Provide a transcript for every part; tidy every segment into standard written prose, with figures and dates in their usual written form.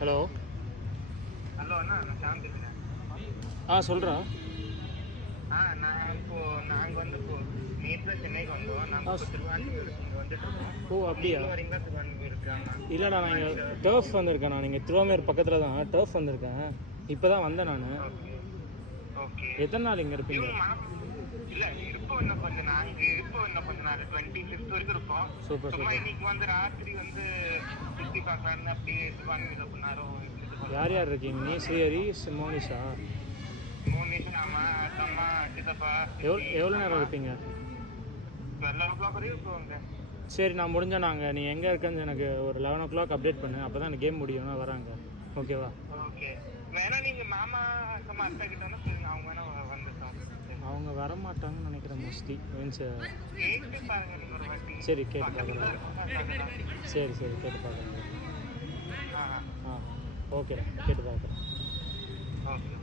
Hello hello அண்ணா, நான் சாந்தி பேசுகிறேன். சொல்கிறா. நான் நாங்கள் வந்து நேற்று சென்னைக்கு வந்தோம். நாங்கள் இப்போ திருவான்மியூருக்கு இங்கே வந்துட்டுருக்கோம். ஓ அப்படியா? வரீங்களா திருவான்மியூருக்கு? ஆமாம். இல்லைண்ணா, நான் இங்கே டர்ஃப் வந்திருக்கேன். நான் இங்கே திருவாமூர் பக்கத்தில் தான் டர்ஃப் வந்திருக்கேன். இப்போ தான் வந்தேன் நான். ஓகே. எத்தனை நாள் இங்கே இருப்பீங்க? இல்லை, இருப்போம் இன்னும் கொஞ்சம். நாங்கள் இருப்போம் இன்னும் கொஞ்சம் நாள். 25th வரைக்கும் இருப்போம். சூப்பர் சும்மா சூப்பர். இன்னைக்கு வந்து ராத்திரி வந்து சுற்றி பார்க்கலான்னு அப்படியே திருவான்மியூரில் கொஞ்ச நேரம் யார் யார் இருக்கீங்க? நீ, ஸ்ரீஹரி, மோனிஷா? 3 நிமிஷம். ஆமாம், அம்மா, சித்தப்பா. எவ்வளோ நேரம் இருப்பீங்க? 12 o'clock வரையும் இருப்போங்க. சரி, நான் முடிஞ்சால் நாங்கள் நீ எங்கே இருக்கேன்னு எனக்கு ஒரு 11 o'clock அப்டேட் பண்ணு. அப்போ தான் எனக்கு கேம் முடியும்னா வராங்க. ஓகேவா? ஓகே. வேணா நீங்கள் மாமா அம்மா அத்தை கிட்ட வந்து சொல்லுங்க. அவங்க வேணா வந்துட்டோம். அவங்க வரமாட்டாங்கன்னு நினைக்கிறேன் மோஸ்ட்லி. மீன்ஸ் கேட்டு பாருங்க நீங்கள் ஒரு வாட்டி. சரி, கேட்டு பார்க்குறேன். சரி சரி, கேட்டு பார்க்குறேன். ஓகே, கேட்டு பார்க்குறேன். ஓகே.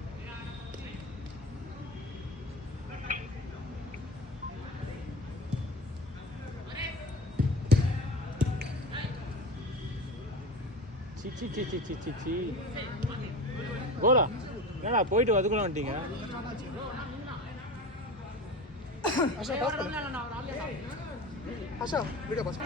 சி கோலா, என்னடா போயிட்டு அதுக்குள்ள வந்துட்டீங்க? Asha, video pass